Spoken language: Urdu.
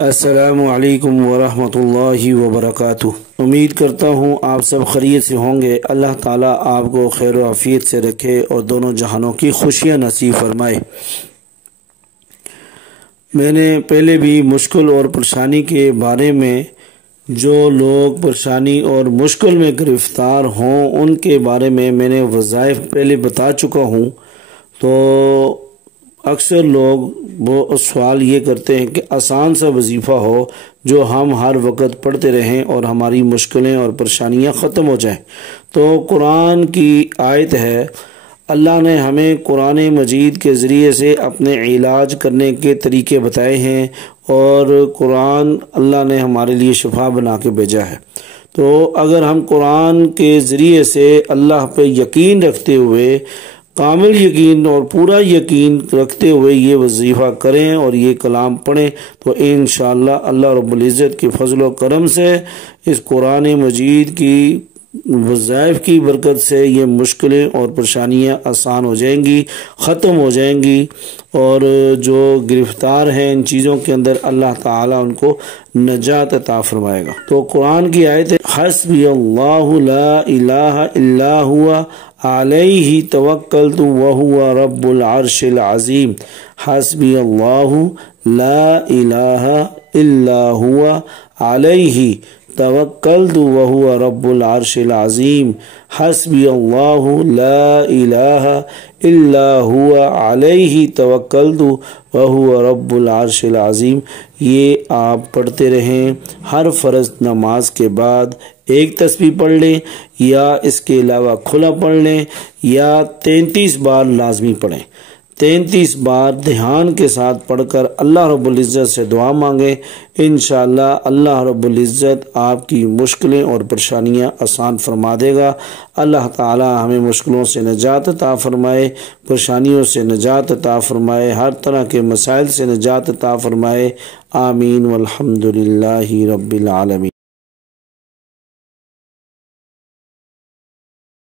السلام علیکم ورحمۃ اللہ وبرکاتہ۔ امید کرتا ہوں آپ سب خیریت سے ہوں گے۔ اللہ تعالیٰ آپ کو خیر و عافیت سے رکھے اور دونوں جہانوں کی خوشیاں نصیب فرمائے۔ میں نے پہلے بھی مشکل اور پریشانی کے بارے میں، جو لوگ پریشانی اور مشکل میں گرفتار ہوں ان کے بارے میں نے وظائف پہلے بتا چکا ہوں۔ تو اکثر لوگ وہ سوال یہ کرتے ہیں کہ آسان سا وظیفہ ہو جو ہم ہر وقت پڑھتے رہیں اور ہماری مشکلیں اور پریشانیاں ختم ہو جائیں۔ تو قرآن کی آیت ہے، اللہ نے ہمیں قرآن مجید کے ذریعے سے اپنے علاج کرنے کے طریقے بتائے ہیں، اور قرآن اللہ نے ہمارے لیے شفا بنا کے بھیجا ہے۔ تو اگر ہم قرآن کے ذریعے سے اللہ پہ یقین رکھتے ہوئے، کامل یقین اور پورا یقین رکھتے ہوئے یہ وظیفہ کریں اور یہ کلام پڑھیں، تو انشاءاللہ اللہ رب العزت کے فضل و کرم سے اس قرآن مجید کی وظائف کی برکت سے یہ مشکلیں اور پریشانیاں آسان ہو جائیں گی، ختم ہو جائیں گی، اور جو گرفتار ہیں ان چیزوں کے اندر اللہ تعالیٰ ان کو نجات عطا فرمائے گا۔ تو قرآن کی آیت ہے، حسبی اللہ لا الہ الا ہوا علیہ توکلت وہو رب العرش العظیم۔ حسبی اللہ لا الہ الا ہوا علیہ توکلت وہو رب العرش العظیم۔ حسبی اللہ لا الہ الا ہوا علیہ توکلت وہو رب العرش العظیم۔ یہ آپ پڑھتے رہیں، ہر فرض نماز کے بعد ایک تسبیح پڑھ لیں، یا اس کے علاوہ کھلا پڑھ لیں، یا 33 بار لازمی پڑھیں۔ 33 بار دھیان کے ساتھ پڑھ کر اللہ رب العزت سے دعا مانگیں، انشاءاللہ اللہ رب العزت آپ کی مشکلیں اور پریشانیاں آسان فرما دے گا۔ اللہ تعالی ہمیں مشکلوں سے نجات عطا فرمائے، پریشانیوں سے نجات عطا فرمائے، ہر طرح کے مسائل سے نجات عطا فرمائے۔ آمین والحمد للہ رب العالمین۔